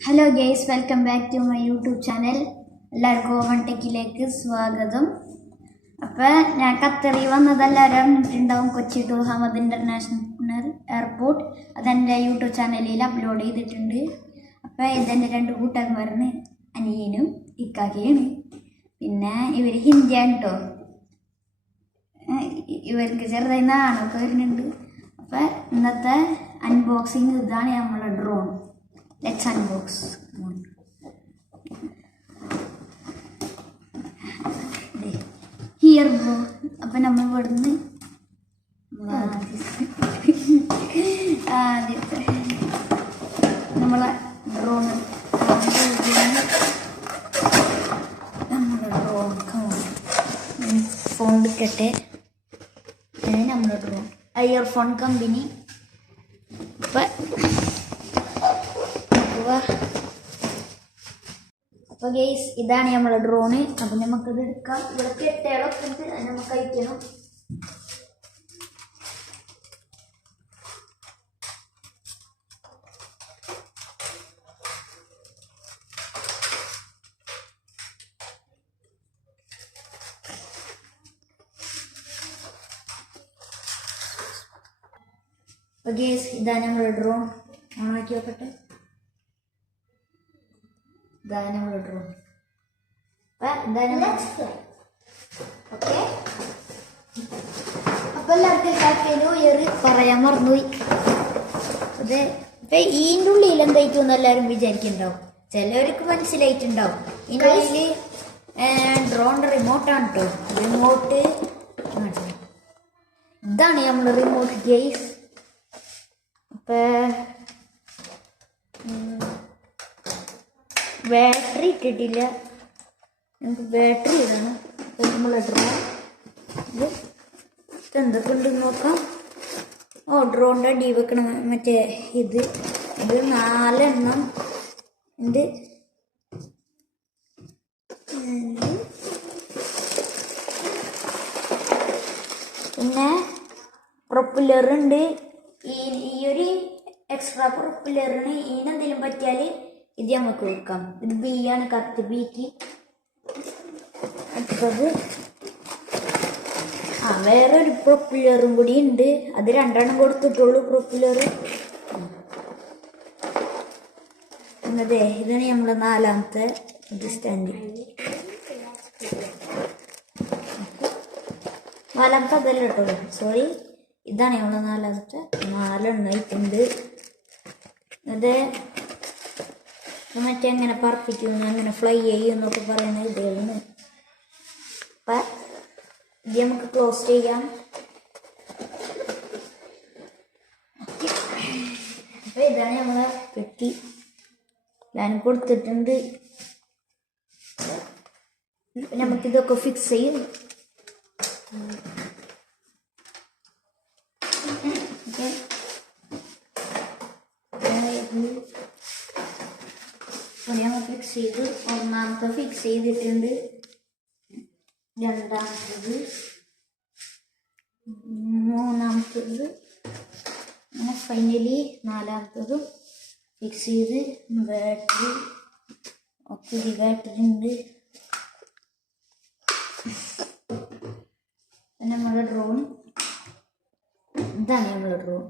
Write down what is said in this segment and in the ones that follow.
Hello guys, welcome back to my YouTube channel. എല്ലാവർക്കും ഓവൺ ടെക്കിലേക്ക് സ്വാഗതം. അപ്പോൾ ഞാൻ ഖത്തറിൽ വന്നതെല്ലാവരും അറിഞ്ഞിട്ടുണ്ടാവും. Kochi to Hamad international airport അതെൻ്റെ യൂട്യൂബ് ചാനലിൽ അപ്ലോഡ് ചെയ്തിട്ടുണ്ട്. അപ്പോൾ ഇതെൻ്റെ രണ്ട് കൂട്ടുകാരന്മാരാണ്, അനിയനും ഇക്കാക്കയാണ്. പിന്നെ ഇവർ ഹിന്ദിയാണ് കേട്ടോ. ഇവർക്ക് ചെറുതായി നാണൊക്കെ വരുന്നുണ്ട്. അപ്പോൾ ഇന്നത്തെ അൺബോക്സിങ് ഇതാണ് നമ്മളെ drone. Let's unbox one. Here bro. അപ്പം നമ്മൾ ഇവിടുന്ന് ആദ്യത്തെ നമ്മളെ ഡ്രോൺ ഫോൺ എടുക്കട്ടെ. നമ്മളെ ഡ്രോൺ ഇയർഫോൺ കമ്പനി. അപ്പോൾ ഗെയ്സ്, ഇതാണ് നമ്മളെ ഡ്രോണ്. അപ്പം നമുക്കത് എടുക്കാം. ഇവിടെ കെട്ടകളൊക്കെ ഉണ്ട്, അത് നമുക്ക് അയക്കണം. അപ്പോൾ ഗെയ്സ്, ഇതാണ് നമ്മളെ ഡ്രോൺ. ഓണാക്കി നോക്കട്ടെ. ഇതാണ് നമ്മുടെ ഡ്രോൺ. ഓക്കെ, അപ്പം എല്ലാവർക്കും ഹാപ്പി ന്യൂ ഇയർ പറയാൻ മറന്നുപോയി. അത് ഇപ്പം ഇതിൻ്റെ ഉള്ളിൽ എന്തായിട്ടും എല്ലാവരും വിചാരിക്കുന്നുണ്ടാവും. ചിലവർക്ക് മനസ്സിലായിട്ടുണ്ടാവും. ഇതിൻ്റെ ഉള്ളിൽ ഡ്രോണിൻ്റെ റിമോട്ടാണ് കേട്ടോ. റിമോട്ട് ഇതാണ് നമ്മൾ റിമോട്ട് ഗെയ്സ്. അപ്പം ബാറ്ററി ഇട്ടിട്ടില്ല, നമുക്ക് ബാറ്ററി ഇടണം. നമ്മളെ ഡ്രോൺ ഇത് എന്തൊക്കെ ഉണ്ടെന്ന് നോക്കാം. ഡ്രോണിൻ്റെ അടി വെക്കണം. മറ്റേ ഇത് 4 എണ്ണം ഉണ്ട്. പിന്നെ പ്രൊപ്പല്ലറുണ്ട്. ഈ ഒരു എക്സ്ട്രാ പ്രൊപ്പല്ലറിന് ഇതിനെന്തെങ്കിലും പറ്റിയാൽ ഇത് നമുക്ക് വെക്കാം. ഇത് ബി ആണ്, കത്ത് ബിക്ക്. അടുത്തത് വേറൊരു പ്രൊപ്പല്ലറും കൂടി ഉണ്ട്. അത് 2 എണ്ണം കൊടുത്തിട്ടുള്ളൂ പ്രൊപ്പല്ലർ. അതെ, ഇതാണ് നമ്മളെ 4ാമത്തെ ഇത് സ്റ്റാൻഡ്. 4ാമത്തെ അതല്ല കേട്ടോ, സോറി. ഇതാണ് നമ്മളെ 4ാമത്തെ. 4 എണ്ണം ആയിട്ടുണ്ട്. അതെ, മറ്റേ അങ്ങനെ പറപ്പിക്കുന്നു, അങ്ങനെ ഫ്ലൈ ചെയ്യും എന്നൊക്കെ പറയുന്ന ഇതാണ്. അപ്പം ഇത് നമുക്ക് ക്ലോസ് ചെയ്യാം. അപ്പം ഇതാണ് നമ്മളെ പെട്ടി. ഞാൻ കൊടുത്തിട്ടുണ്ട്. അപ്പം നമുക്കിതൊക്കെ ഫിക്സ് ചെയ്യും. ഞങ്ങൾ ഫിക്സ് ചെയ്ത് 1ാമത്തെ ഫിക്സ് ചെയ്തിട്ടുണ്ട്. 2ാമത്തത്, 3ാമത്തത്, അങ്ങനെ ഫൈനലി 4ാമത്തതും ഫിക്സ് ചെയ്ത്. ബാറ്ററി ഒക്കെ ബാറ്ററി ഉണ്ട്. നമ്മുടെ ഡ്രോൺ ഇതാണ് നമ്മളെ ഡ്രോൺ.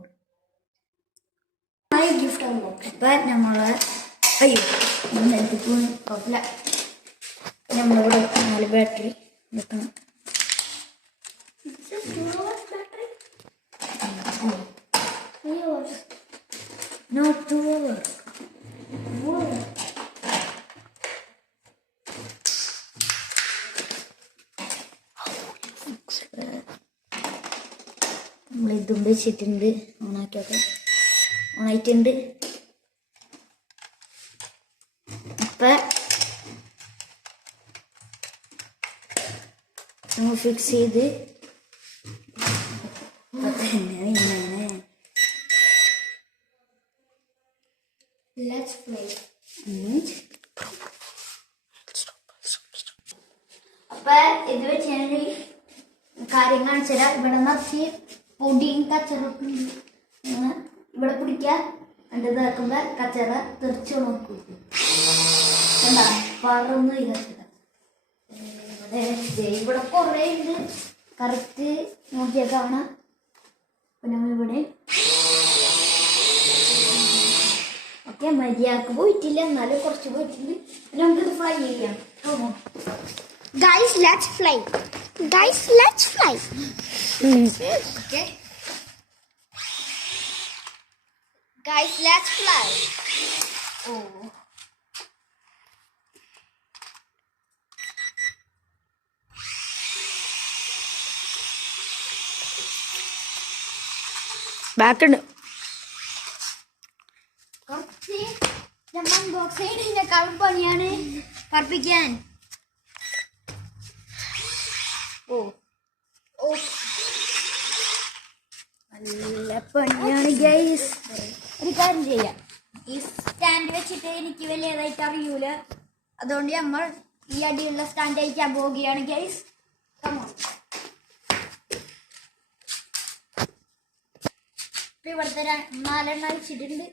Gift unbox. ഇപ്പം നമ്മളെ കുഴപ്പമില്ല. നമ്മളിവിടെ 4 ബാറ്ററി വെക്കണം. Not to over. നമ്മളിതും വെച്ചിട്ടുണ്ട്. ഓണാക്കിയൊക്കെ ഓണായിട്ടുണ്ട്. അപ്പം നമ്മൾ ഫിക്സ് ചെയ്ത് അപ്പം ഇത് വെച്ച് ഞാനൊരു കാര്യം കാണിച്ചു തരാം. ഇവിടെ നിറച്ച് പൊടിയും കച്ചറൊക്കെ ഉണ്ട്. ഇവിടെ പിടിക്കുക, കണ്ടു നോക്കുമ്പോ കച്ചറ തെറിച്ചു നോക്കൂ. എന്താ പറന്നു ഇവിടെ കൊറേ ഉണ്ട്. കറക്റ്റ് നോക്കിയാൽ കാണാം. അപ്പൊ നമ്മൾ ഇവിടെ ഓക്കെ മര്യാദക്ക് പോയിട്ടില്ല, എന്നാലും കുറച്ച് പോയിട്ടുണ്ട്. നമുക്കിത് ഫ്രൈ ചെയ്യാം. Guys, let's fly. Guys, let's fly. Okay Guys, let's fly. ഓ Back and കുറച്ച് നമ്മൾ അൺബോക്സ് ചെയ്യുന്നതിനേക്കാളും പണിയാണ് പഠിപ്പിക്കാൻ. ഓ ഓ നല്ല പണിയാണ് ഗൈസ്. ഒരു കാര്യം ചെയ്യാം, ഈ സ്റ്റാൻഡ് വെച്ചിട്ട് എനിക്ക് വലിയതായിട്ട് അറിയൂല, അതുകൊണ്ട് നമ്മൾ ഈ അടിയുള്ള സ്റ്റാൻഡ് അയക്കാൻ പോവുകയാണ് ഗൈസ്. ഇവിടുത്തെ 4 അയച്ചിട്ടുണ്ട്.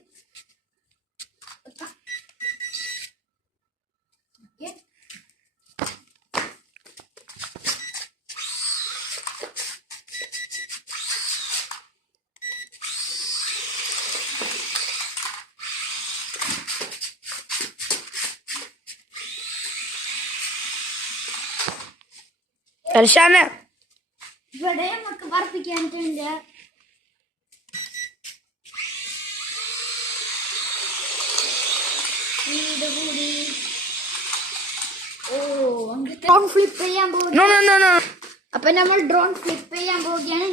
Elshana. ഇവിടെ നമുക്ക് പറപ്പിക്കാനിട്ടുണ്ട്. ഡ്രോൺ ഫ്ലിപ്പ് ചെയ്യാൻ പോകും. No. അപ്പൊ നമ്മൾ ഡ്രോൺ ഫ്ലിപ്പ് ചെയ്യാൻ പോവുകയാണ്.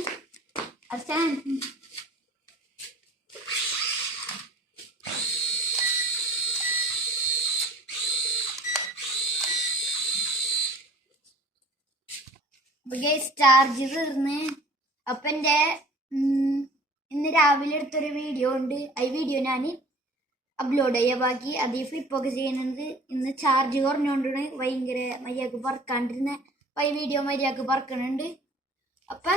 ചാർജ് തീർന്ന്. അപ്പൊ എന്റെ ഇന്ന് രാവിലെ എടുത്തൊരു വീഡിയോ ഉണ്ട്. ആ വീഡിയോ ഞാൻ അപ്ലോഡ് ചെയ്യാൻ ബാക്കി. അത് ഈ ഫ്ലിപ്പൊക്കെ ചെയ്യുന്നത് ഇന്ന് ചാർജ് കുറഞ്ഞുകൊണ്ടാണ് ഭയങ്കര മര്യാദക്ക് പറക്കാണ്ടിരുന്ന. അപ്പൊ ഈ വീഡിയോ മര്യാദക്ക് പറക്കണുണ്ട്. അപ്പൊ